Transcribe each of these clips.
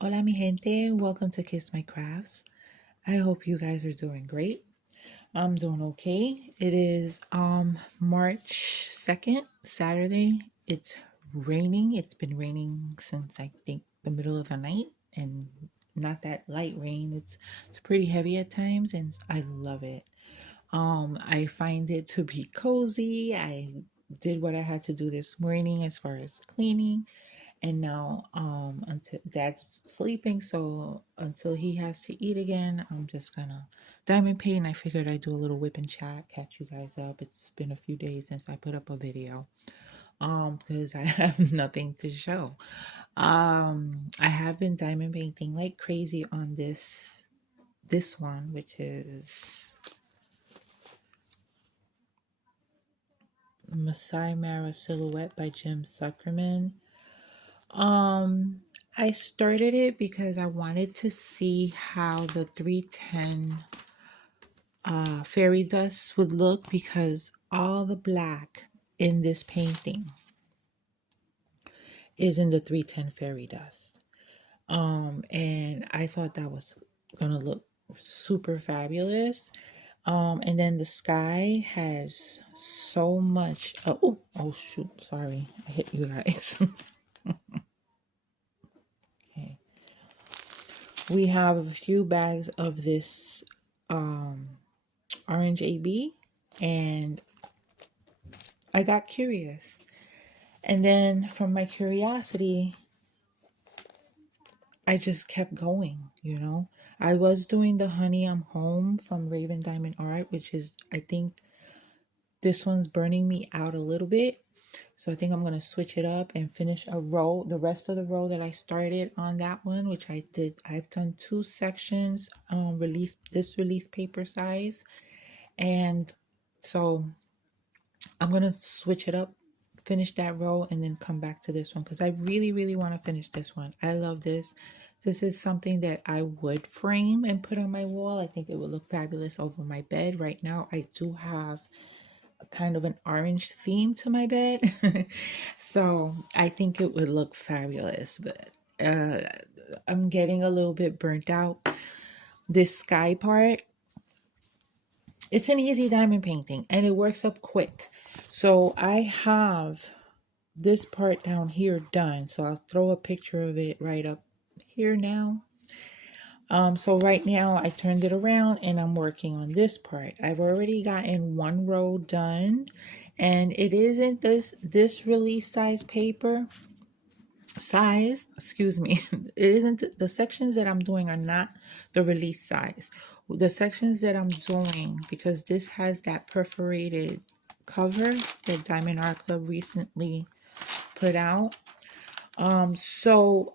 Hola mi gente, welcome to Kiss My Crafts. I hope you guys are doing great. I'm doing okay. It is March 2nd, Saturday. It's raining. It's been raining since I think the middle of the night, and not that light rain. It's pretty heavy at times, and I love it. I find it to be cozy. I did what I had to do this morning as far as cleaning, and now until dad's sleeping, so until he has to eat again, I'm just gonna diamond paint. I figured I'd do a little whip and chat, catch you guys up. It's been a few days since I put up a video because I have nothing to show. I have been diamond painting like crazy on this one, which is Masai Mara Silhouette by Jim Zuckerman. Um, I started it because I wanted to see how the 310 fairy dust would look, because all the black in this painting is in the 310 fairy dust. And I thought that was gonna look super fabulous. And then the sky has so much. Oh shoot! Sorry, I hit you guys. Okay. We have a few bags of this orange AB, and I got curious. And then from my curiosity, I just kept going. I was doing the Honey I'm Home from Raven Diamond Art, which is, I think this one's burning me out a little bit. So I think I'm going to switch it up and finish a row, the rest of the row that I started on that one, which I did. I've done 2 sections, release paper size. And so I'm going to switch it up, finish that row, and then come back to this one because I really, really want to finish this one. I love this. This is something that I would frame and put on my wall. I think it would look fabulous over my bed. Right now, I do have kind of an orange theme to my bed. So I think it would look fabulous, but I'm getting a little bit burnt out. This sky part, it's an easy diamond painting and it works up quick. So I have this part down here done. So I'll throw a picture of it right up here now. So right now I turned it around and I'm working on this part. I've already gotten one row done, and it isn't this release size paper size, excuse me. It isn't, the sections that I'm doing are not the release size. The sections that I'm doing, because this has that perforated cover that Diamond Art Club recently put out. So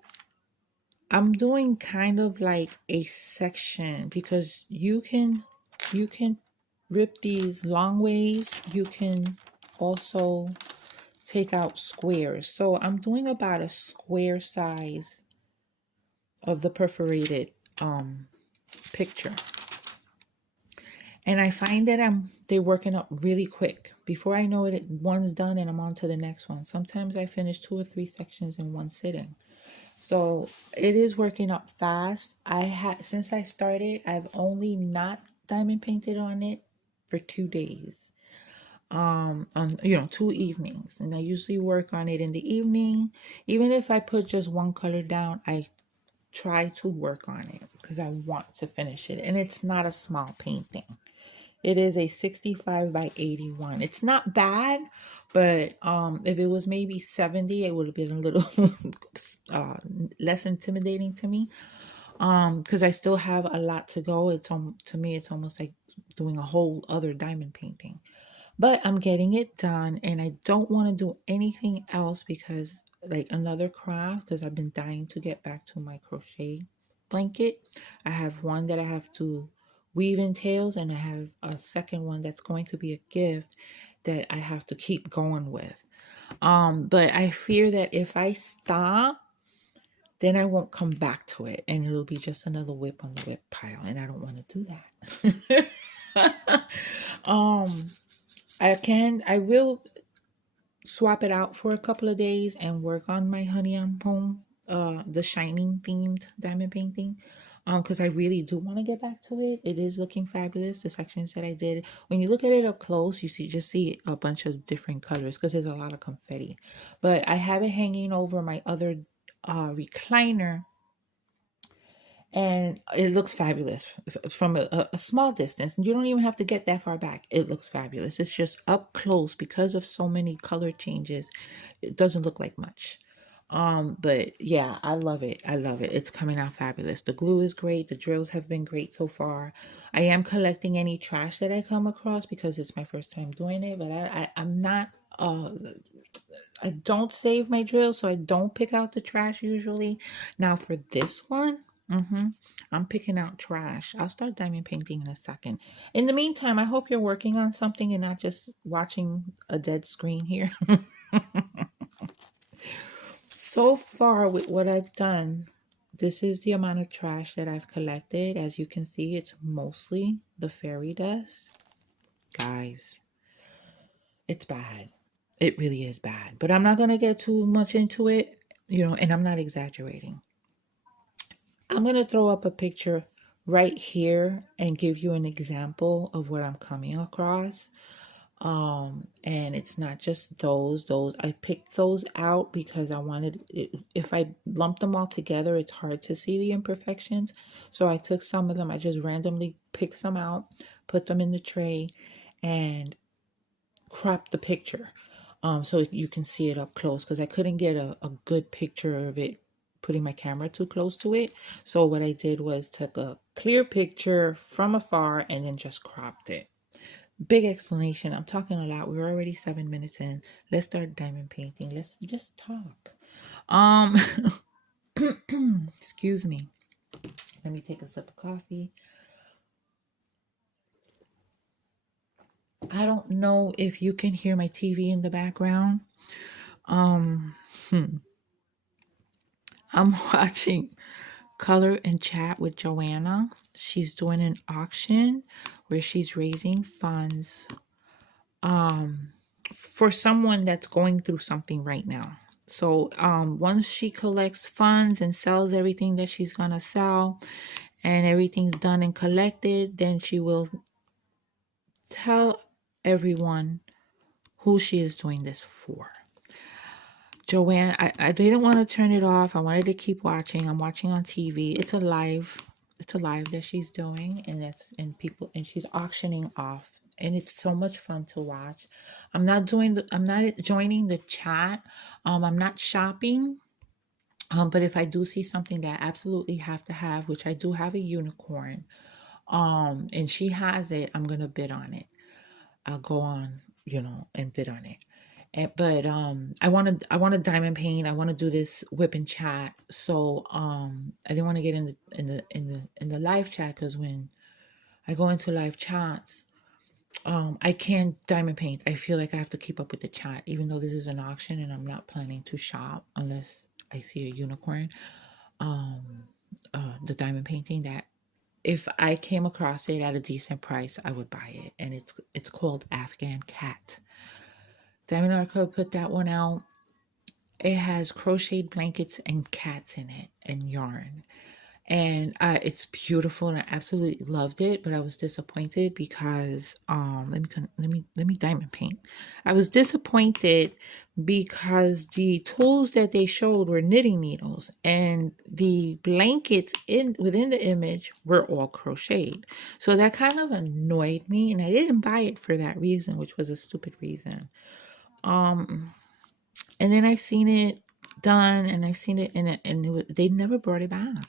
I'm doing kind of like a section, because you can rip these long ways. You can also take out squares. So I'm doing about a square size of the perforated picture. And I find that they're working up really quick. Before I know it, one's done and I'm on to the next one. Sometimes I finish 2 or 3 sections in one sitting. So it is working up fast. Since I started, I've only not diamond painted on it for 2 days. On 2 evenings, and I usually work on it in the evening. Even if I put just one color down, I try to work on it because I want to finish it. And it's not a small painting. It is a 65 by 81. It's not bad, but if it was maybe 70, it would have been a little less intimidating to me. Because I still have a lot to go. To me, it's almost like doing a whole other diamond painting. But I'm getting it done, and I don't want to do anything else because, like, another craft, because I've been dying to get back to my crochet blanket. I have one that I have to weave in tails, and I have a second one that's going to be a gift that I have to keep going with. But I fear that if I stop, then I won't come back to it, and it'll be just another WIP on the WIP pile, and I don't want to do that. I will swap it out for a couple of days and work on my Honey I'm Home the shining themed diamond painting, because I really do want to get back to it. It is looking fabulous. The sections that I did, when you look at it up close, you see a bunch of different colors because there's a lot of confetti. But I have it hanging over my other recliner, and it looks fabulous from a small distance. You don't even have to get that far back. It looks fabulous. It's just up close, because of so many color changes, it doesn't look like much. But yeah, I love it. I love it. It's coming out fabulous. The glue is great. The drills have been great so far. I am collecting any trash that I come across because it's my first time doing it, but I'm not I don't save my drills, so I don't pick out the trash usually. Now for this one, I'm picking out trash. I'll start diamond painting in a second. In the meantime, I hope you're working on something and not just watching a dead screen here. So far with what I've done, this is the amount of trash that I've collected. As you can see, it's mostly the fairy dust. Guys, it's bad. It really is bad. But I'm not going to get too much into it, and I'm not exaggerating. I'm going to throw up a picture right here and give you an example of what I'm coming across. And it's not just those I picked those out because I wanted it. If I lump them all together, it's hard to see the imperfections. So I took some of them, I just randomly picked some out, put them in the tray, and cropped the picture so you can see it up close, because I couldn't get a good picture of it putting my camera too close to it. So what I did was took a clear picture from afar and then just cropped it. Big explanation. I'm talking a lot. We're already 7 minutes in. Let's start diamond painting. Let's just talk. Um, excuse me. Let me take a sip of coffee. I don't know if you can hear my TV in the background. Um, I'm watching Color and Chat with Joanna. She's doing an auction where she's raising funds for someone that's going through something right now. So once she collects funds and sells everything that she's gonna sell and everything's done and collected, then she will tell everyone who she is doing this for. Joanne, I didn't want to turn it off. I wanted to keep watching. I'm watching on TV. It's a live that she's doing, and she's auctioning off, and it's so much fun to watch. I'm not joining the chat. I'm not shopping. But if I do see something that I absolutely have to have, which I do have a unicorn, and she has it, I'm gonna bid on it. I'll go on, and bid on it. But I want to diamond paint. I want to do this WIP and chat. So I didn't want to get in the live chat, because when I go into live chats, I can't diamond paint. I feel like I have to keep up with the chat, even though this is an auction and I'm not planning to shop unless I see a unicorn. The diamond painting, that if I came across it at a decent price, I would buy it, and it's called Afghan Cat. Diamond Arco put that one out. It has crocheted blankets and cats in it and yarn. And it's beautiful, and I absolutely loved it. But I was disappointed because let me diamond paint. I was disappointed because the tools that they showed were knitting needles, and the blankets within the image were all crocheted. So that kind of annoyed me, and I didn't buy it for that reason, which was a stupid reason. And then I've seen it done, and I've seen it in it, and they never brought it back.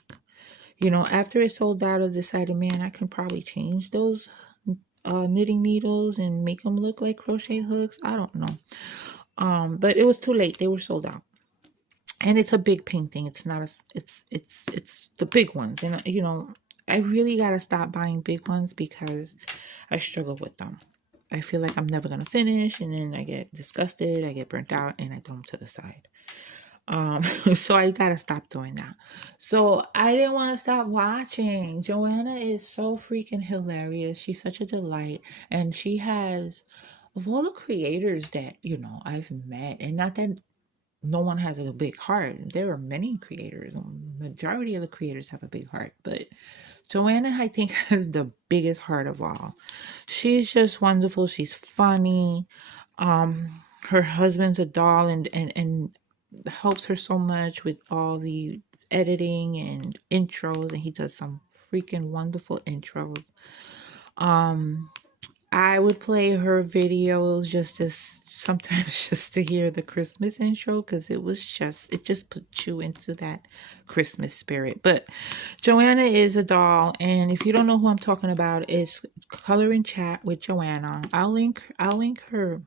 After it sold out, I decided, man, I can probably change those knitting needles and make them look like crochet hooks. I don't know. But it was too late. They were sold out. And it's a big painting. It's not it's the big ones. And I really gotta stop buying big ones because I struggle with them. I feel like I'm never gonna finish, and then I get disgusted, I get burnt out, and I throw them to the side. So I gotta stop doing that. So I didn't want to stop watching. Joanna is so freaking hilarious. She's such a delight, and she has, of all the creators that I've met, and not that no one has a big heart. There are many creators. Majority of the creators have a big heart, but Joanna, I think, has the biggest heart of all. She's just wonderful. She's funny. Um, her husband's a doll, and helps her so much with all the editing and intros, and he does some freaking wonderful intros. Um, I would play her videos just as sometimes just to hear the Christmas intro because it just put you into that Christmas spirit. But Joanna is a doll, and if you don't know who I'm talking about, it's Color and Chat with Joanna. I'll link her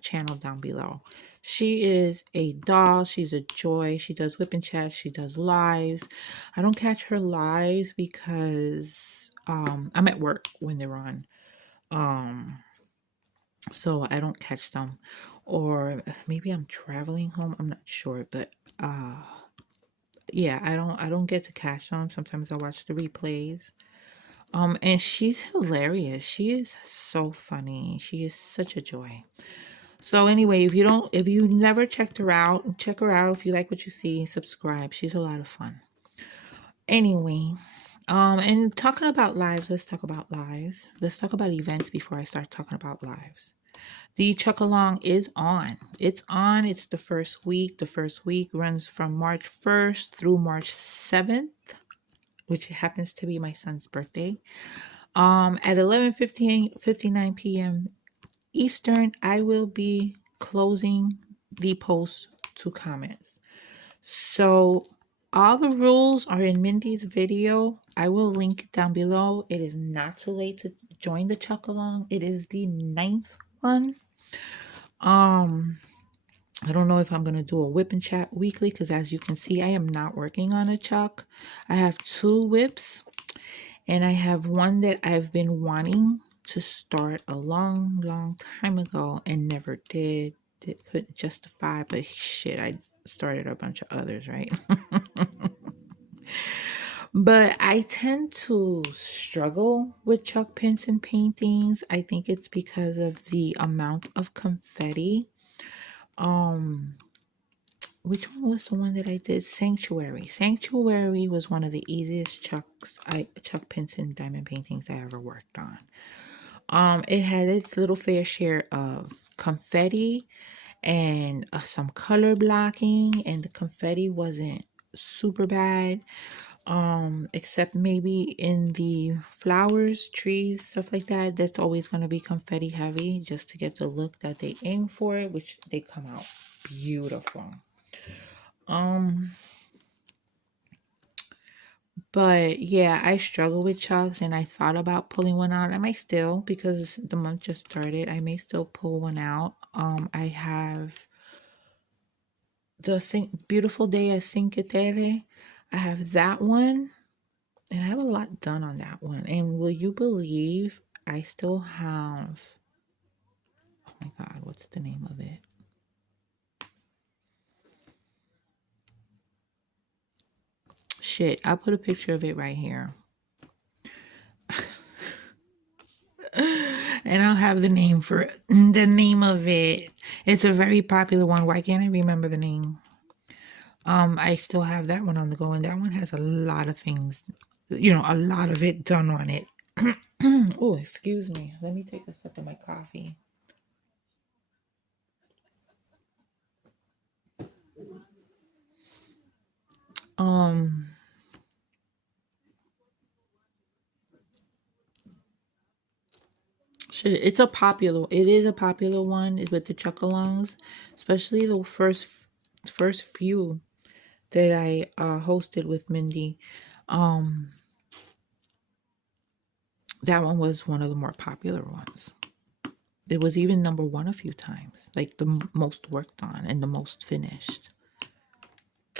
channel down below. She is a doll. She's a joy. She does whip and chat. She does lives. I don't catch her lives because I'm at work when they're on. Um so I don't catch them. Or maybe I'm traveling home. I'm not sure, but yeah, I don't get to catch them. Sometimes I watch the replays. And she's hilarious. She is so funny. She is such a joy. So anyway, if you never checked her out, check her out. If you like what you see, subscribe. She's a lot of fun. Anyway, and talking about lives, let's talk about lives. Let's talk about events before I start talking about lives. The Chuckalong is on. It's on. It's the first week. The first week runs from March 1st through March 7th, which happens to be my son's birthday. At 11:59 p.m. Eastern, I will be closing the post to comments. So all the rules are in Mindy's video. I will link it down below. It is not too late to join the Chuckalong. It is the 9th one. I don't know if I'm going to do a whip and chat weekly because as you can see, I am not working on a chuck. I have 2 whips and I have one that I've been wanting to start a long time ago and never did. Couldn't justify, but shit, I started a bunch of others, right? But I tend to struggle with chalk pens and paintings. I think it's because of the amount of confetti. Um, which one was the one that I did? Sanctuary. Sanctuary was one of the easiest chuck pens and diamond paintings I ever worked on. It had its little fair share of confetti and some color blocking, and the confetti wasn't super bad. Except maybe in the flowers, trees, stuff like that. That's always going to be confetti heavy just to get the look that they aim for, which they come out beautiful. But yeah, I struggle with chucks and I thought about pulling one out. I might still, because the month just started, I may still pull one out. I have the Beautiful Day at Cinque Terre. I have that one. And I have a lot done on that one. And will you believe I still have, oh my God, what's the name of it? Shit, I'll put a picture of it right here. And I'll have the name for it. The name of it. It's a very popular one. Why can't I remember the name? I still have that one on the go, and that one has a lot of things, a lot of it done on it. Oh, excuse me. Let me take a sip of my coffee. Shit, it is a popular one with the Chuckalongs, especially the first few that I hosted with Mindy. That one was one of the more popular ones. It was even number 1 a few times, like the most worked on and the most finished.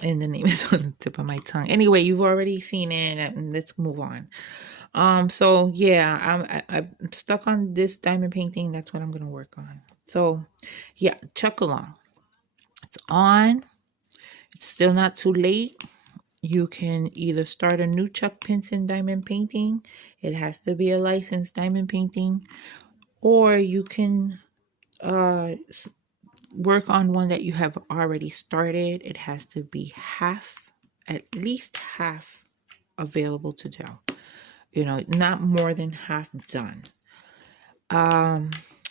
And the name is on the tip of my tongue. Anyway, you've already seen it, and let's move on. So yeah, I'm stuck on this diamond painting. That's what I'm gonna work on. So yeah, Chuckalong. It's on. It's still not too late. You can either start a new Chuck Pinson diamond painting. It has to be a licensed diamond painting, or you can work on one that you have already started. It has to be half, at least half available to do. Not more than half done.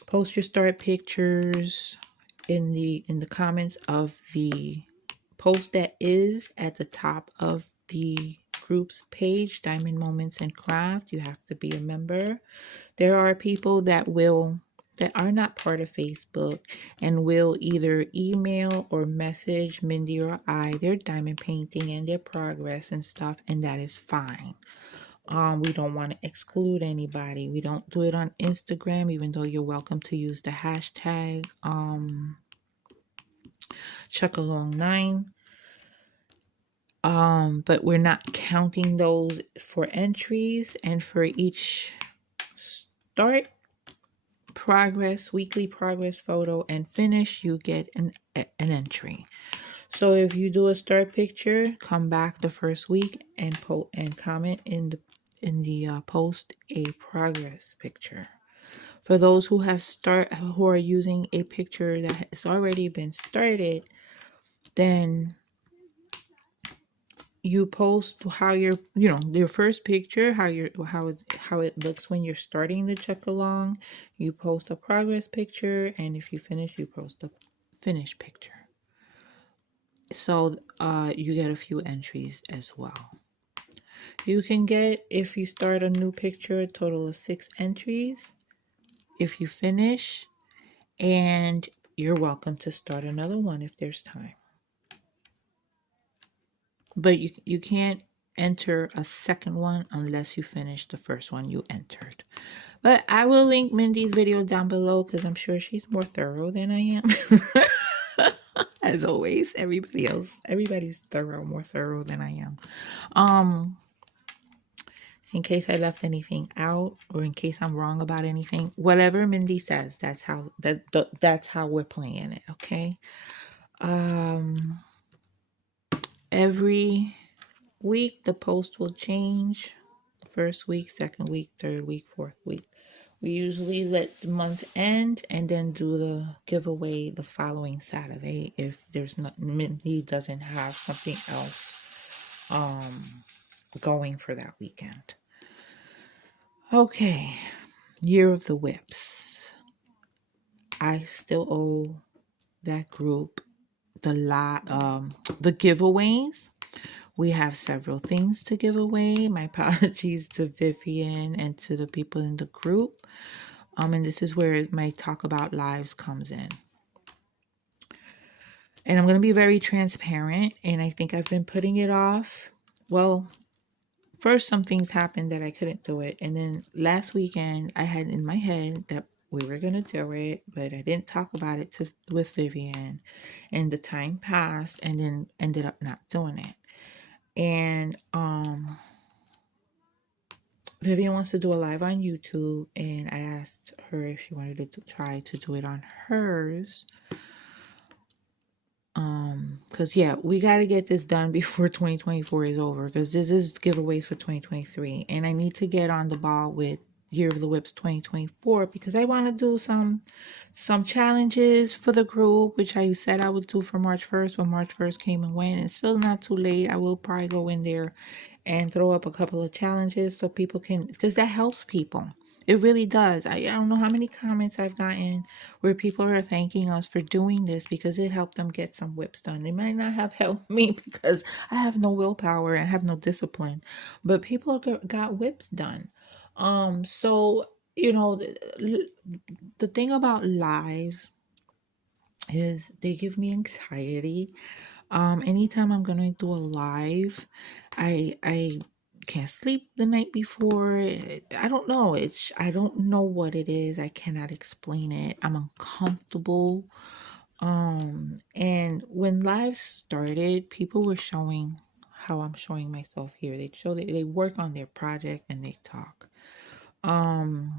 Post your start pictures in the comments of the post that is at the top of the group's page, Diamond Moments and Craft. You have to be a member. There are people that are not part of Facebook and will either email or message Mindy or I their diamond painting and their progress and stuff, and that is fine. We don't want to exclude anybody. We don't do it on Instagram, even though you're welcome to use the hashtag Chuckalong9. But we're not counting those for entries, and for each start, progress, weekly progress photo, and finish, you get an entry. So if you do a start picture, come back the first week and comment in the post a progress picture. For those who are using a picture that has already been started, then you post how your first picture, how it looks when you're starting the check along. You post a progress picture, and if you finish, you post a finished picture. So you get a few entries as well. You can get, if you start a new picture, a total of 6 entries if you finish, and you're welcome to start another one if there's time. But you can't enter a second one unless you finish the first one you entered. But I will link Mindy's video down below because I'm sure she's more thorough than I am. As always, everybody's more thorough than I am. In case I left anything out, or in case I'm wrong about anything, whatever Mindy says, that's how we're playing it, okay? Every week the post will change. First week, second week, third week, fourth week. We usually let the month end and then do the giveaway the following Saturday if there's not, Mindy doesn't have something else going for that weekend. Okay, Year of the WIPs. I still owe that group the giveaways. We have several things to give away. My apologies to Vivian and to the people in the group. And this is where my talk about lives comes in. And I'm going to be very transparent, and I think I've been putting it off. Well, first some things happened that I couldn't do it. And then last weekend I had in my head that we were going to do it, but I didn't talk about it with Vivian. And the time passed and then ended up not doing it. And Vivian wants to do a live on YouTube, and I asked her if she wanted to try to do it on hers. Because we got to get this done before 2024 is over, because this is giveaways for 2023, and I need to get on the ball with Year of the WIPs 2024 because I want to do some challenges for the group, which I said I would do for March 1st, but March 1st came and went, and it's still not too late. I will probably go in there and throw up a couple of challenges so people can, because that helps people. It really does. I don't know how many comments I've gotten where people are thanking us for doing this because it helped them get some WIPs done. They might not have helped me because I have no willpower and have no discipline, but people got WIPs done. So, the thing about lives is they give me anxiety. Anytime I'm gonna do a live, I can't sleep the night before. I don't know. I don't know what it is. I cannot explain it. I'm uncomfortable. And when live started, people were showing how I'm showing myself here. They work on their project and they talk. And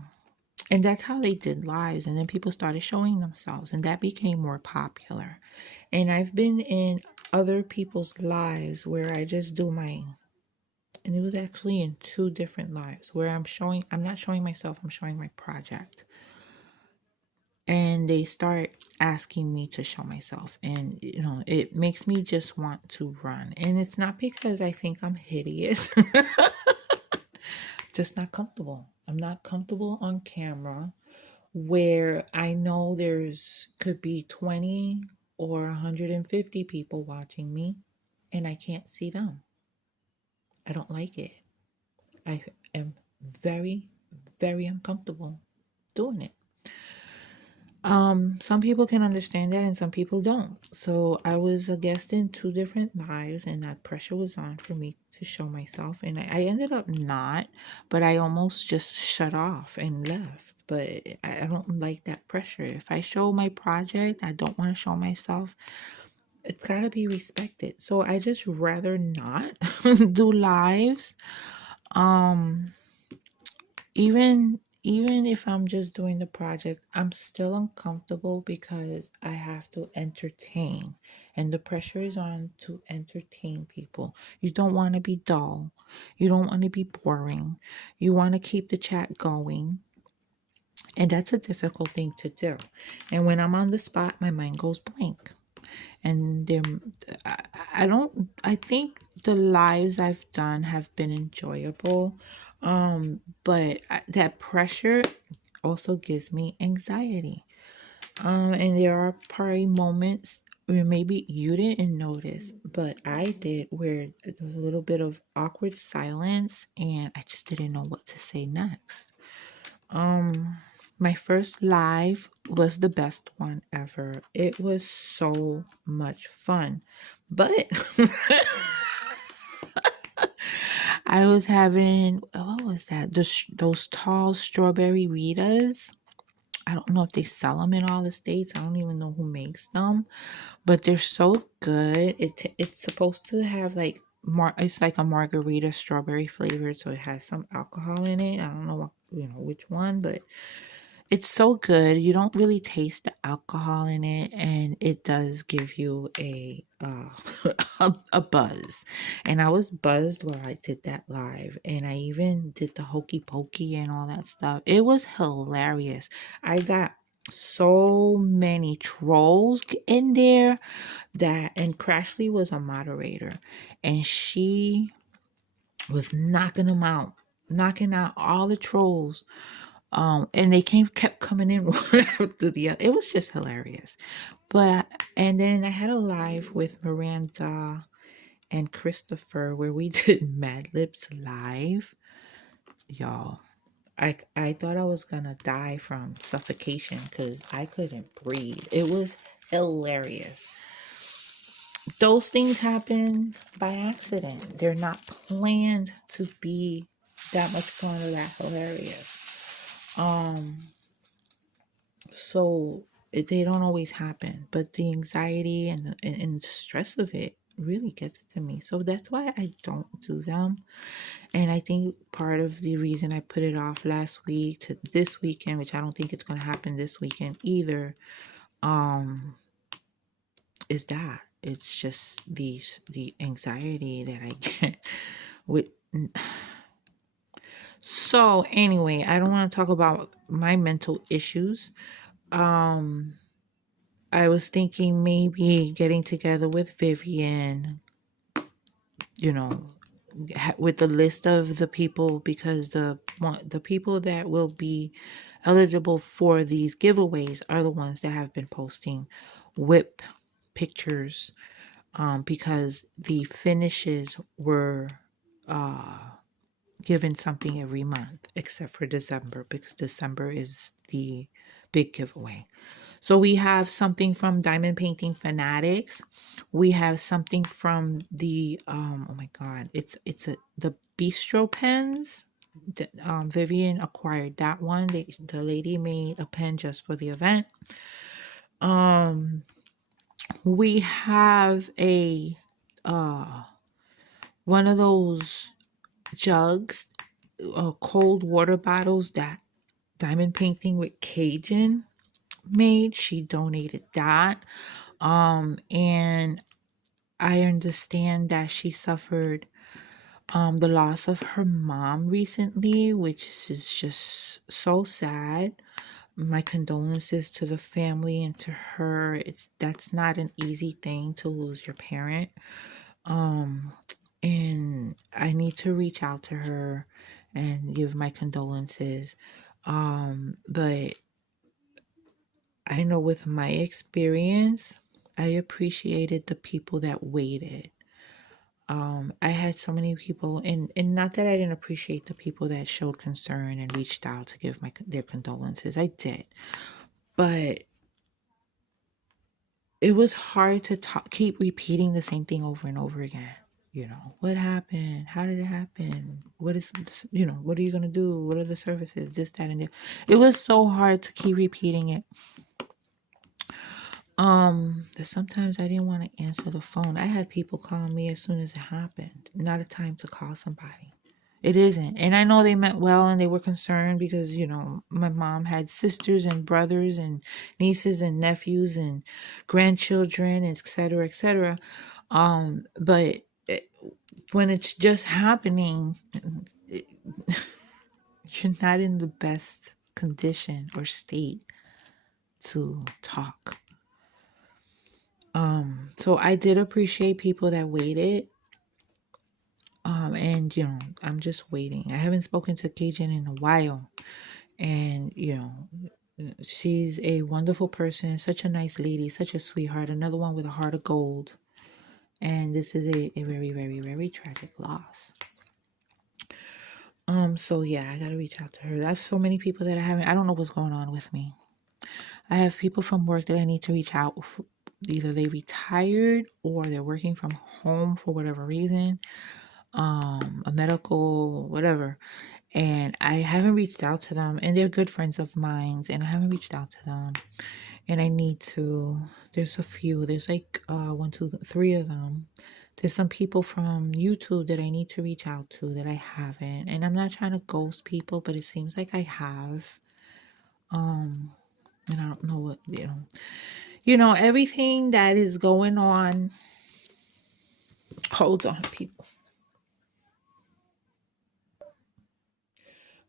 that's how they did lives. And then people started showing themselves, and that became more popular. And I've been in other people's lives where I just do mine. And it was actually in 2 different lives where I'm not showing myself, I'm showing my project. and they start asking me to show myself, and it makes me just want to run. And it's not because I think I'm hideous. Just not comfortable. I'm not comfortable on camera where I know there's could be 20 or 150 people watching me and I can't see them. I don't like it. I am very, very uncomfortable doing it. Some people can understand that and some people don't. So I was a guest in two different lives, and that pressure was on for me to show myself. And I ended up not, but I almost just shut off and left. But I don't like that pressure. If I show my project, I don't want to show myself. It's got to be respected. So I just rather not do lives. Um, even if I'm just doing the project, I'm still uncomfortable because I have to entertain, and the pressure is on to entertain people. You don't want to be dull. You don't want to be boring. You want to keep the chat going. And that's a difficult thing to do. And when I'm on the spot, my mind goes blank. And I, I think the lives I've done have been enjoyable. But that pressure also gives me anxiety. And there are probably moments where maybe you didn't notice, but I did, where there was a little bit of awkward silence and I just didn't know what to say next. My first live was the best one ever. It was so much fun. But I was having, what was that? Those tall strawberry Ritas. I don't know if they sell them in all the states. I don't even know who makes them, but they're so good. It's supposed to have like it's like a margarita strawberry flavor, so it has some alcohol in it. I don't know which one, but it's so good. You don't really taste the alcohol in it, and it does give you a buzz. And I was buzzed while I did that live, and I even did the hokey pokey and all that stuff. It was hilarious. I got so many trolls in there and Crashly was a moderator, and she was knocking out all the trolls. And they kept coming in one after the other. It was just hilarious. And then I had a live with Miranda and Christopher where we did Mad Libs live. Y'all, I thought I was gonna die from suffocation because I couldn't breathe. It was hilarious. Those things happen by accident. They're not planned to be that much fun or that hilarious. So they don't always happen, but the anxiety and the stress of it really gets to me. So that's why I don't do them. And I think part of the reason I put it off last week to this weekend, which I don't think it's going to happen this weekend either, is that it's just the anxiety that I get with. So anyway, I don't want to talk about my mental issues. I was thinking maybe getting together with Vivian, you know, with the list of the people, because the people that will be eligible for these giveaways are the ones that have been posting WIP pictures, because the finishes were given something every month except for December, because December is the big giveaway. So we have something from Diamond Painting Fanatics. We have something from the oh my god, the Bistro pens. Vivian acquired that one. The lady made a pen just for the event. We have a one of those jugs, cold water bottles that Diamond Painting with Cajun made. She donated that. And I understand that she suffered the loss of her mom recently, which is just so sad. my condolences to the family and to her. That's not an easy thing to lose your parent. Um, and I need to reach out to her and give my condolences. But I know with my experience, I appreciated the people that waited. I had so many people, and not that I didn't appreciate the people that showed concern and reached out to give their condolences. I did, but it was hard to keep repeating the same thing over and over again. You know, what happened? How did it happen? What is, what are you gonna do? What are the services? This, that, and that. It was so hard to keep repeating it. That sometimes I didn't want to answer the phone. I had people call me as soon as it happened. Not a time to call somebody. It isn't. And I know they meant well and they were concerned because, my mom had sisters and brothers and nieces and nephews and grandchildren, et cetera, et cetera. But when it's just happening, you're not in the best condition or state to talk. So I did appreciate people that waited. And I'm just waiting. I haven't spoken to Cajun in a while. And, she's a wonderful person, such a nice lady, such a sweetheart, another one with a heart of gold. And this is a very, very, very tragic loss. So yeah, I gotta reach out to her. I have so many people that I don't know what's going on with me. I have people from work that I need to reach out. Either they retired or they're working from home for whatever reason, a medical, whatever. And I haven't reached out to them, and they're good friends of mine, and I haven't reached out to them. And I need to. There's a few. There's like 1, 2, 3 of them. There's some people from YouTube that I need to reach out to that I haven't. And I'm not trying to ghost people, but it seems like I have. And I don't know what, everything that is going on. Hold on, people.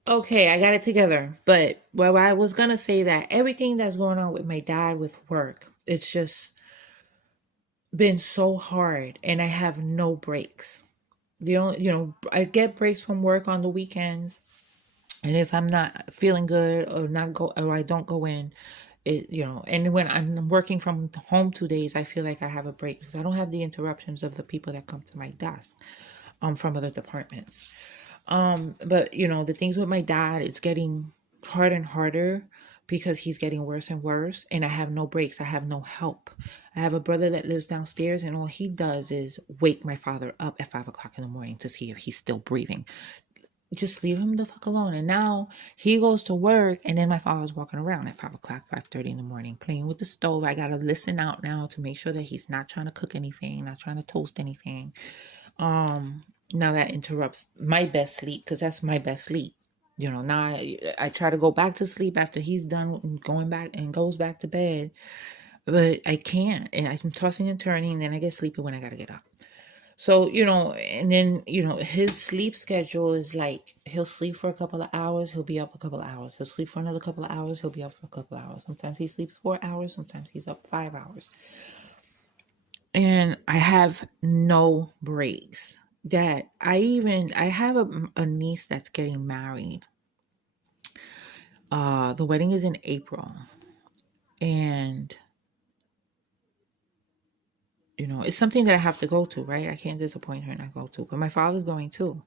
Okay, I got it together. But I was going to say that everything that's going on with my dad with work, it's just been so hard and I have no breaks. The only, I get breaks from work on the weekends. And if I'm not feeling good or I don't go in, and when I'm working from home 2 days, I feel like I have a break because I don't have the interruptions of the people that come to my desk, from other departments. But the things with my dad, it's getting harder and harder because he's getting worse and worse, and I have no breaks. I have no help. I have a brother that lives downstairs, and all he does is wake my father up at 5 o'clock in the morning to see if he's still breathing. Just leave him the fuck alone. And now he goes to work, and then my father's walking around at 5 o'clock, 5:30 in the morning, playing with the stove. I gotta listen out now to make sure that he's not trying to cook anything, not trying to toast anything. Now that interrupts my best sleep because that's my best sleep. Now I try to go back to sleep after he's done going back and goes back to bed, but I can't, and I'm tossing and turning, and then I get sleepy when I gotta get up. So, and then, his sleep schedule is like, he'll sleep for a couple of hours, he'll be up a couple of hours. He'll sleep for another couple of hours, he'll be up for a couple of hours. Sometimes he sleeps 4 hours, sometimes he's up 5 hours. And I have no breaks. I have a niece that's getting married. The wedding is in April. And it's something that I have to go to, right? I can't disappoint her and not go to. But my father's going too.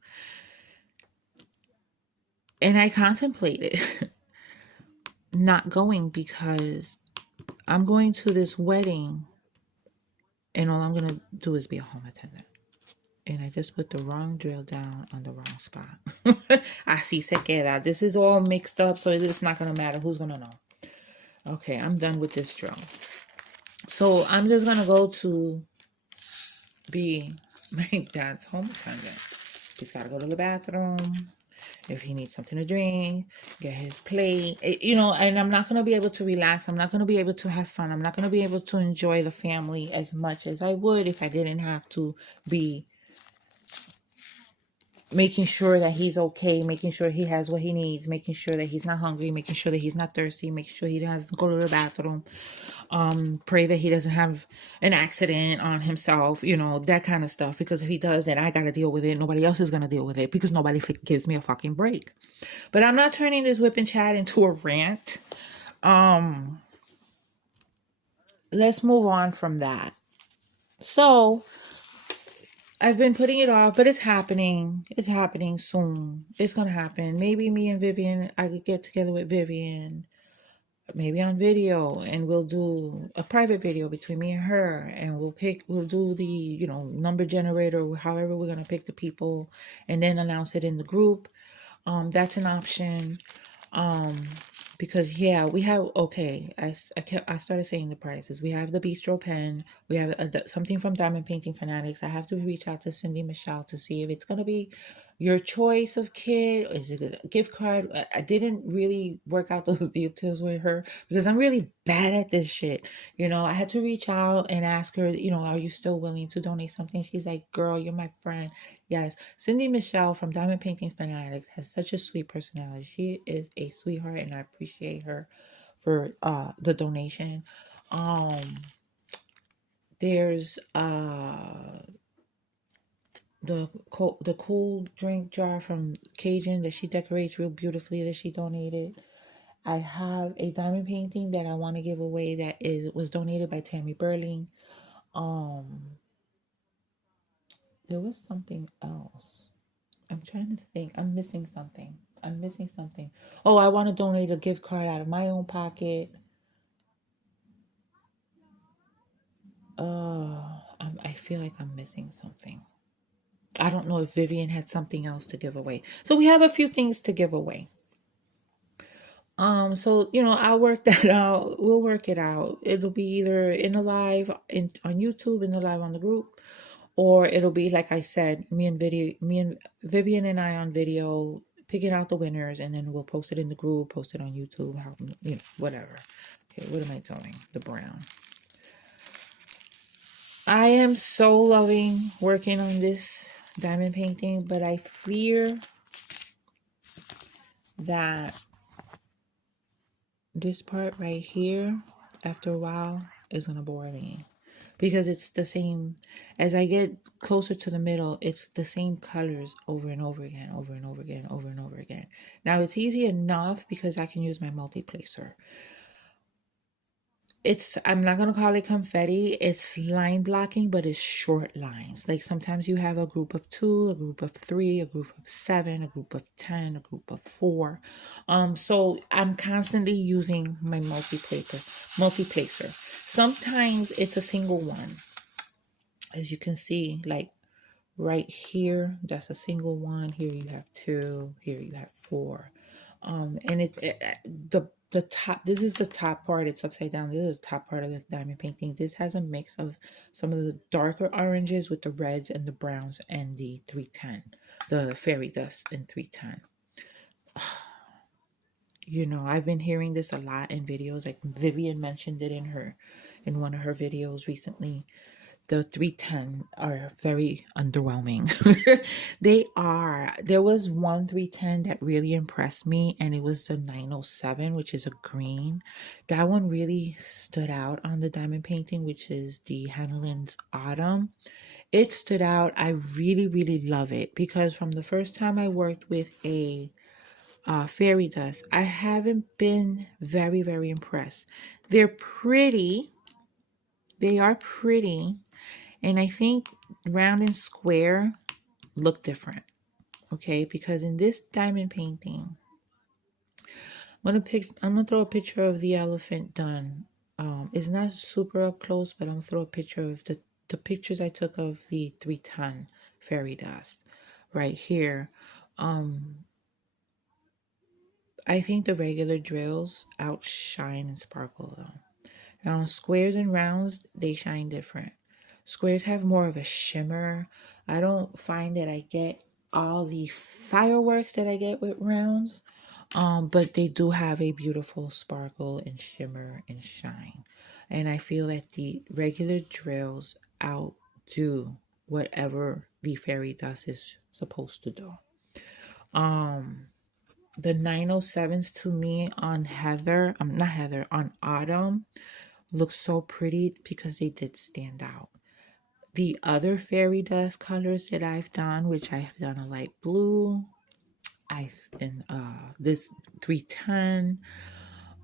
And I contemplated not going because I'm going to this wedding and all I'm going to do is be a home attendant. And I just put the wrong drill down on the wrong spot. Así se queda. This is all mixed up, so it's not going to matter. Who's going to know? Okay, I'm done with this drill. So I'm just going to go to be my dad's home attendant. He's got to go to the bathroom. If he needs something to drink, get his plate, and I'm not going to be able to relax. I'm not going to be able to have fun. I'm not going to be able to enjoy the family as much as I would if I didn't have to be making sure that he's okay, making sure he has what he needs, making sure that he's not hungry, making sure that he's not thirsty, making sure he doesn't go to the bathroom, pray that he doesn't have an accident on himself, that kind of stuff. Because if he does, then I got to deal with it. Nobody else is going to deal with it because nobody gives me a fucking break. But I'm not turning this whip and chat into a rant. Let's move on from that. So I've been putting it off, but it's happening. It's happening soon. It's going to happen. Maybe me and Vivian, I could get together with Vivian, maybe on video, and we'll do a private video between me and her, and we'll do the, number generator, however we're going to pick the people, and then announce it in the group. That's an option. Because we have, okay, I started saying the prices. We have the bistro pen. We have something from Diamond Painting Fanatics. I have to reach out to Cindy Michelle to see if it's going to be your choice of kit. Is it a gift card? I didn't really work out those details with her because I'm really bad at this shit. I had to reach out and ask her, are you still willing to donate something? She's like, girl, you're my friend. Yes. Cindy Michelle from Diamond Painting Fanatics has such a sweet personality. She is a sweetheart, and I appreciate her for the donation. There's the cool drink jar from Cajun that she decorates real beautifully that she donated. I have a diamond painting that I want to give away that was donated by Tammy Burling. There was something else. I'm trying to think. I'm missing something. Oh, I want to donate a gift card out of my own pocket. I feel like I'm missing something. I don't know if Vivian had something else to give away. So we have a few things to give away. So I'll work that out. We'll work it out. It'll be either in a live on YouTube, in the live on the group, or it'll be like I said, me and Vivian and I on video picking out the winners, and then we'll post it in the group, post it on YouTube, whatever. Okay, what am I doing? The brown. I am so loving working on this diamond painting, but I fear that this part right here, after a while, is gonna bore me. Because it's the same, as I get closer to the middle, it's the same colors over and over again, over and over again, over and over again. Now it's easy enough because I can use my multi-placer. I'm not going to call it confetti. It's line blocking, but it's short lines. Like sometimes you have a group of 2, a group of 3, a group of 7, a group of 10, a group of 4. So I'm constantly using my multi-placer. Sometimes it's a single one. As you can see, like right here, that's a single one. Here you have 2, here you have 4. And the top, this is the top part. It's upside down. This is the top part of the diamond painting. This has a mix of some of the darker oranges with the reds and the browns and the 310, the fairy dust in 310. I've been hearing this a lot in videos. Like Vivian mentioned it in one of her videos recently. The 310 are very underwhelming. They are. There was one 310 that really impressed me, and it was the 907, which is a green. That one really stood out on the diamond painting, which is the Hanlon's Autumn. It stood out. I really, really love it because from the first time I worked with a fairy dust, I haven't been very, very impressed. They're pretty. They are pretty. And I think round and square look different, okay? Because in this diamond painting, I'm gonna throw a picture of the elephant done. It's not super up close, but I'm gonna throw a picture of the pictures I took of the 310 fairy dust right here. I think the regular drills outshine and sparkle though. Now squares and rounds, they shine different. Squares have more of a shimmer. I don't find that I get all the fireworks that I get with rounds. But they do have a beautiful sparkle and shimmer and shine. And I feel that the regular drills outdo whatever the fairy dust is supposed to do. Um, the 907s to me on Heather, not Heather, on Autumn look so pretty because they did stand out. The other fairy dust colors that I've done, which I have done a light blue, I've in this 310.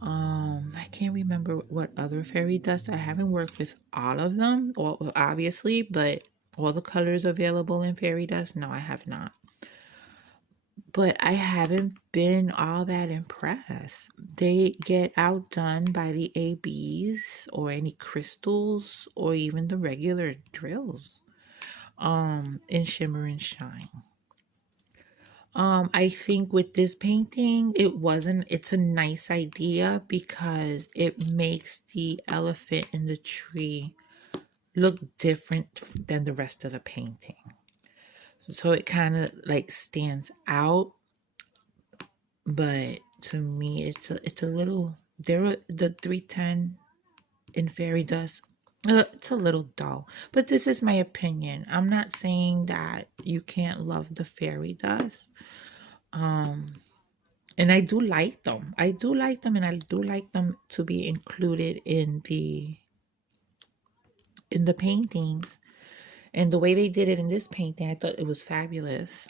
I can't remember what other fairy dust. I haven't worked with all of them, or obviously, but all the colors available in fairy dust, no, I have not. But I haven't been all that impressed. They get outdone by the ABs or any crystals or even the regular drills in shimmer and shine. I think with this painting, it's a nice idea because it makes the elephant in the tree look different than the rest of the painting. So it kind of like stands out, but to me, it's a little, the 310 in fairy dust, it's a little dull, but this is my opinion. I'm not saying that you can't love the fairy dust. And I do like them. I do like them, and I do like them to be included in the paintings. And the way they did it in this painting, I thought it was fabulous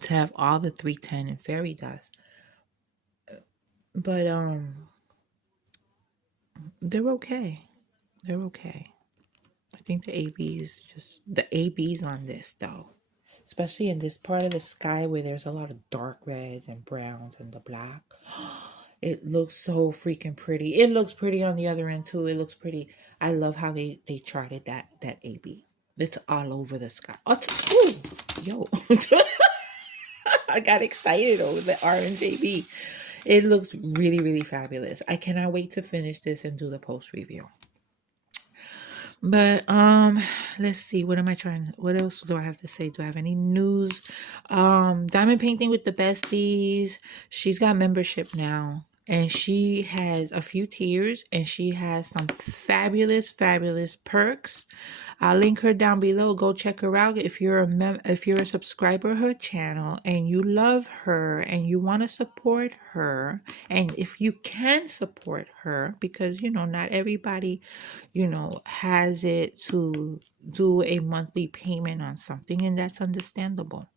to have all the 310 and fairy dust. But they're okay. They're okay. I think the ABs on this though, especially in this part of the sky where there's a lot of dark reds and browns and the black. It looks so freaking pretty. It looks pretty on the other end too. It looks pretty. I love how they charted that AB. It's all over the sky. Oh, ooh, yo. I got excited over the orange AB. It looks really, really fabulous. I cannot wait to finish this and do the post review. But let's see, what else do I have to say? Do I have any news? Diamond painting with the Besties. She's got membership now, and she has a few tiers, and she has some fabulous perks. I'll link her down below. Go check her out if you're a subscriber of her channel and you love her and you want to support her, and if you can support her, because not everybody has it to do a monthly payment on something, and that's understandable.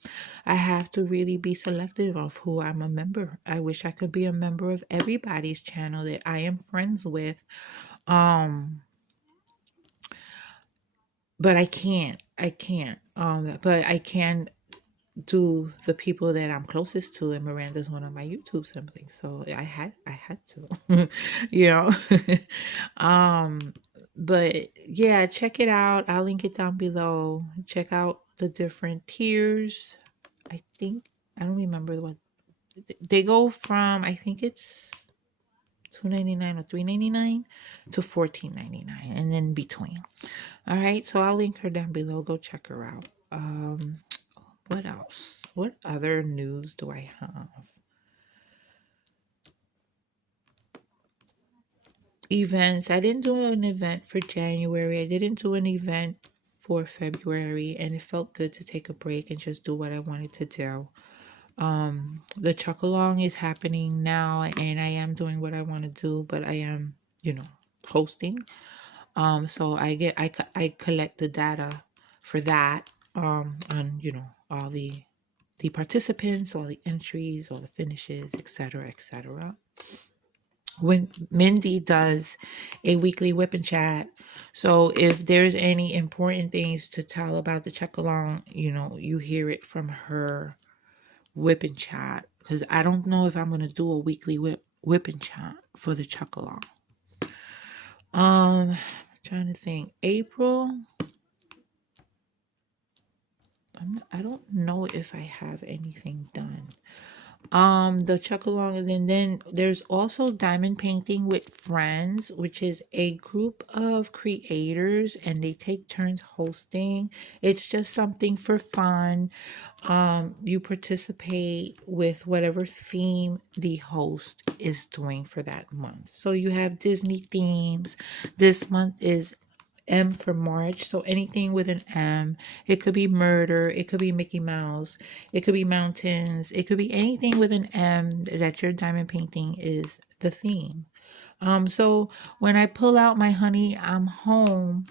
I have to really be selective of who I'm a member. I wish I could be a member of everybody's channel that I am friends with. But I can't. But I can do the people that I'm closest to, and Miranda's one of my YouTube siblings, so I had to, but yeah, check it out. I'll link it down below. Check out the different tiers. I don't remember what they go from. I think it's $2.99 or $3.99 to $14.99, and then between. All right, so I'll link her down below. Go check her out. What else? What other news do I have? Events. I didn't do an event for January. I didn't do an event for February, and it felt good to take a break and just do what I wanted to do. The Chuckalong is happening now, and I am doing what I want to do, but I am, hosting. So I collect the data for that, on all the participants, all the entries, all the finishes, etc., etc. When Mindy does a weekly WIP and chat, so if there's any important things to tell about the Chuckalong, you hear it from her WIP and chat, because I don't know if I'm going to do a weekly WIP and chat for the Chuckalong. I'm trying to think. April, I don't know if I have anything done. The Chuckalong, and then there's also Diamond Painting with Friends, which is a group of creators, and they take turns hosting. It's just something for fun. You participate with whatever theme the host is doing for that month. So you have Disney themes. This month is M for March. So anything with an M. It could be murder. It could be Mickey Mouse. It could be mountains. It could be anything with an M that your diamond painting is the theme. So when I pull out my honey, I'm home.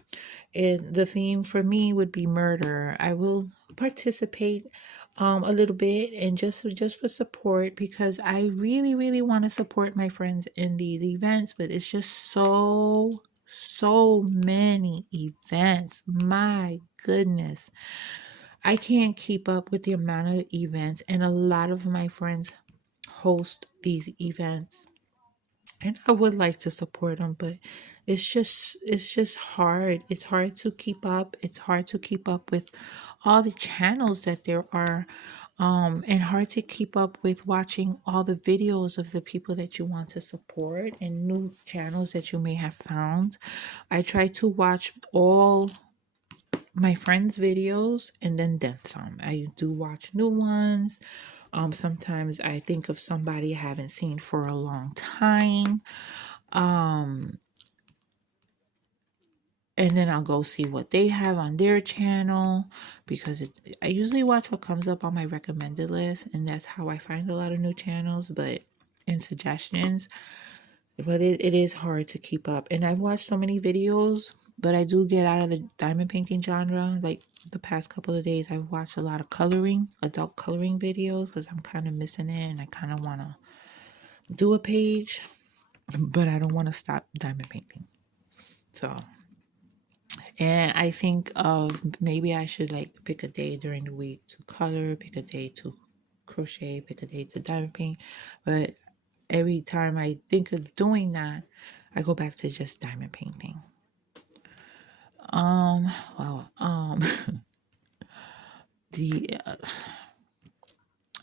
The theme for me would be murder. I will participate a little bit and just for support, because I really want to support my friends in these events, but it's just so many events. My goodness. I can't keep up with the amount of events, and a lot of my friends host these events, and I would like to support them, but it's just hard. It's hard to keep up. It's hard to keep up with all the channels that there are, and hard to keep up with watching all the videos of the people that you want to support and new channels that you may have found. I try to watch all my friends' videos and then some. I do watch new ones. Sometimes I think of somebody I haven't seen for a long time. Um, and then I'll go see what they have on their channel, because I usually watch what comes up on my recommended list, and that's how I find a lot of new channels, but and suggestions. But it is hard to keep up. And I've watched so many videos, but I do get out of the diamond painting genre. Like the past couple of days, I've watched a lot of adult coloring videos, because I'm kind of missing it and I kind of want to do a page, but I don't want to stop diamond painting. So, and I think of maybe I should like pick a day during the week to color, pick a day to crochet, pick a day to diamond paint. But every time I think of doing that, I go back to just diamond painting. Well, the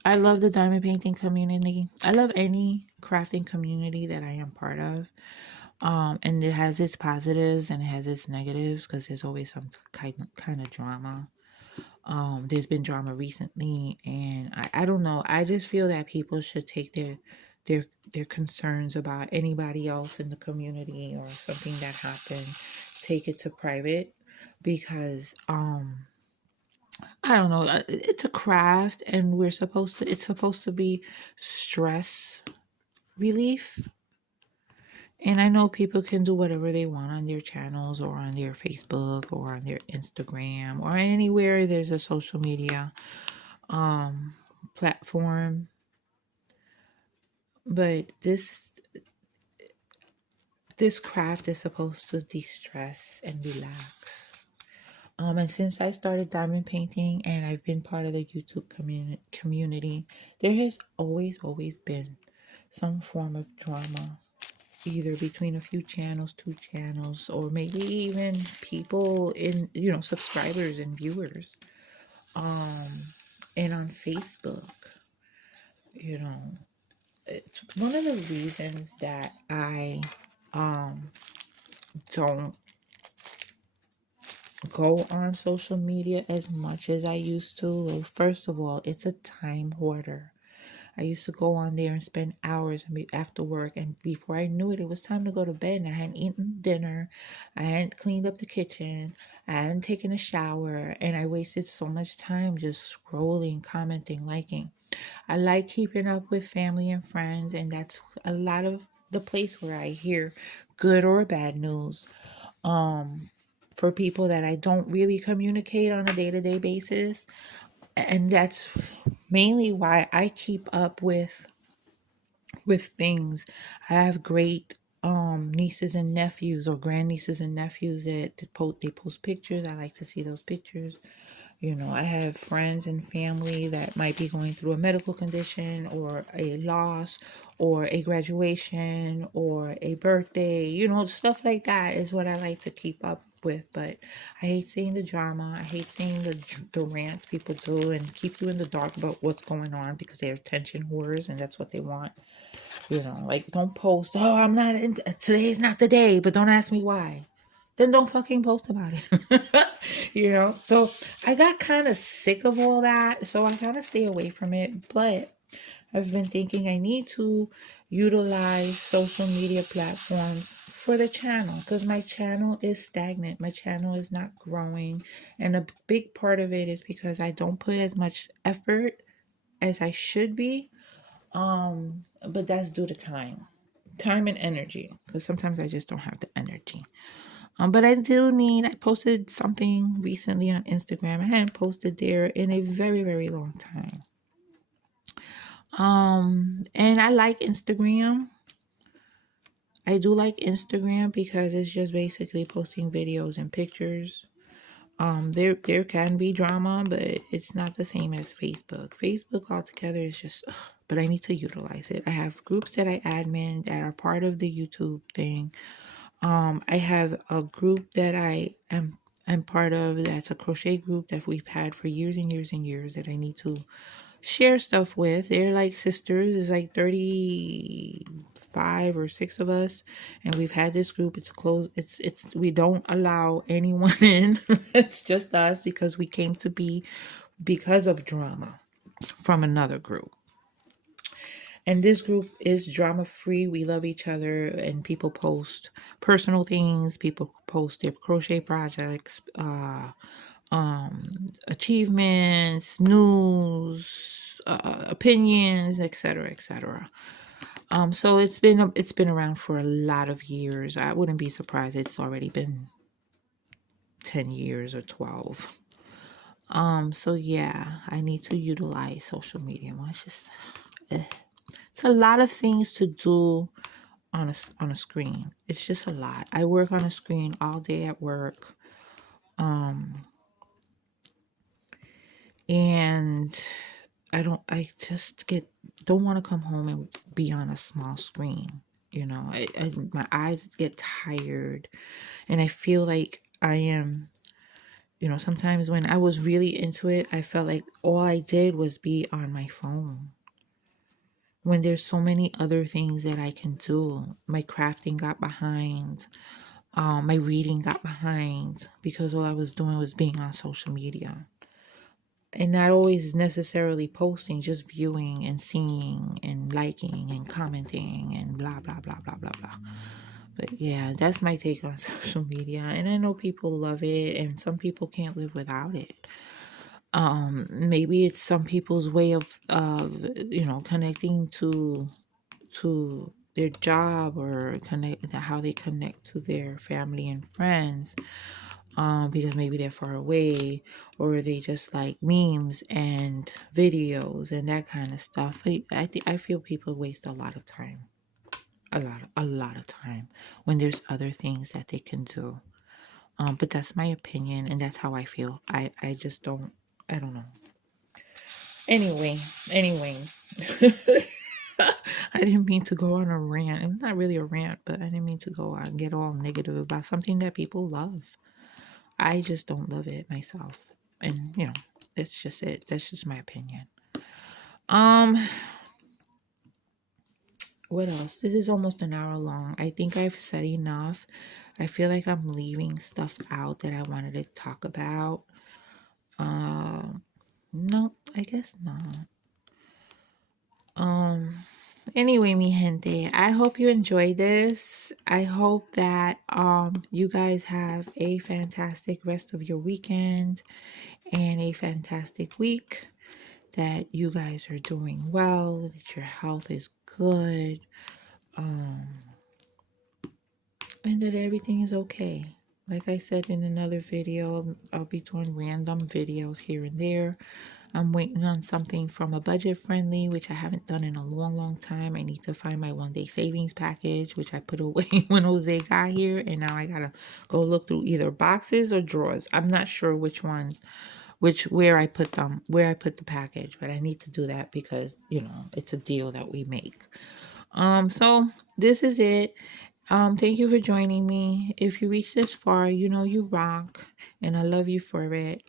I love the diamond painting community. I love any crafting community that I am part of. And it has its positives and it has its negatives, because there's always some kind of drama. There's been drama recently, and I don't know. I just feel that people should take their concerns about anybody else in the community or something that happened, take it to private, because I don't know. It's a craft, and it's supposed to be stress relief. And I know people can do whatever they want on their channels or on their Facebook or on their Instagram or anywhere there's a social media platform. But this craft is supposed to de-stress and relax. And since I started diamond painting and I've been part of the YouTube community, there has always been some form of drama, either between a few channels, two channels, or maybe even people in, subscribers and viewers. And on Facebook, it's one of the reasons that I don't go on social media as much as I used to. Like, first of all, it's a time hoarder. I used to go on there and spend hours after work, and before I knew it, it was time to go to bed, and I hadn't eaten dinner, I hadn't cleaned up the kitchen, I hadn't taken a shower, and I wasted so much time just scrolling, commenting, liking. I like keeping up with family and friends, and that's a lot of the place where I hear good or bad news. For people that I don't really communicate on a day-to-day basis. And that's mainly why I keep up with things. I have great nieces and nephews, or grandnieces and nephews, that they post pictures. I like to see those pictures. I have friends and family that might be going through a medical condition or a loss or a graduation or a birthday, stuff like that is what I like to keep up with. But I hate seeing the drama. I hate seeing the rants people do and keep you in the dark about what's going on, because they're attention whores and that's what they want. Like, don't post, oh, I'm not in, today's not the day, but don't ask me why. Then don't fucking post about it. So I got kind of sick of all that, so I kind of stay away from it. But I've been thinking I need to utilize social media platforms for the channel, because my channel is stagnant. My channel is not growing. And a big part of it is because I don't put as much effort as I should be. But that's due to time and energy, because sometimes I just don't have the energy. But I posted something recently on Instagram. I hadn't posted there in a very, very long time. And I like Instagram. I do like Instagram because it's just basically posting videos and pictures. There can be drama, but it's not the same as Facebook. Facebook altogether is just, but I need to utilize it. I have groups that I admin that are part of the YouTube thing. I have a group that I'm part of that's a crochet group that we've had for years and years and years that I need to share stuff with. They're like sisters. There's like 35 or 6 of us, and we've had this group. It's closed. It's we don't allow anyone in. It's just us because we came to be because of drama from another group. And this group is drama free. We love each other, and people post personal things. People post their crochet projects, achievements, news, opinions, etc., etc. So it's been around for a lot of years. I wouldn't be surprised it's already been 10 years or 12. So yeah, I need to utilize social media. It's just it's a lot of things to do on a screen. It's just a lot. I work on a screen all day at work. And I just don't want to come home and be on a small screen. My eyes get tired, and I feel like I am, sometimes when I was really into it, I felt like all I did was be on my phone. When there's so many other things that I can do. My crafting got behind. My reading got behind because all I was doing was being on social media. And not always necessarily posting, just viewing and seeing and liking and commenting and blah, blah, blah, blah, blah, blah. But yeah, that's my take on social media. And I know people love it and some people can't live without it. Maybe it's some people's way of connecting to their job or how they connect to their family and friends. Because maybe they're far away or they just like memes and videos and that kind of stuff. But I feel people waste a lot of time, a lot of time when there's other things that they can do. But that's my opinion and that's how I feel. I just don't, I don't know. Anyway. I didn't mean to go on a rant. It's not really a rant, but I didn't mean to go out and get all negative about something that people love. I just don't love it myself. And, that's just it. That's just my opinion. What else? This is almost an hour long. I think I've said enough. I feel like I'm leaving stuff out that I wanted to talk about. No, I guess not. Anyway, mi gente, I hope you enjoyed this. I hope that you guys have a fantastic rest of your weekend and a fantastic week, that you guys are doing well, that your health is good, and that everything is okay. Like I said in another video, I'll be doing random videos here and there. I'm waiting on something from a budget friendly, which I haven't done in a long, long time. I need to find my 1-day savings package, which I put away when Jose got here. And now I gotta go look through either boxes or drawers. I'm not sure which ones, where I put the package, but I need to do that because, it's a deal that we make. So this is it. Thank you for joining me. If you reach this far, you rock, and I love you for it.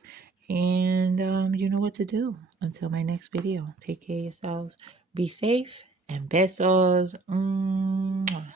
And you know what to do. Until my next video, take care of yourselves. Be safe and besos. Mwah.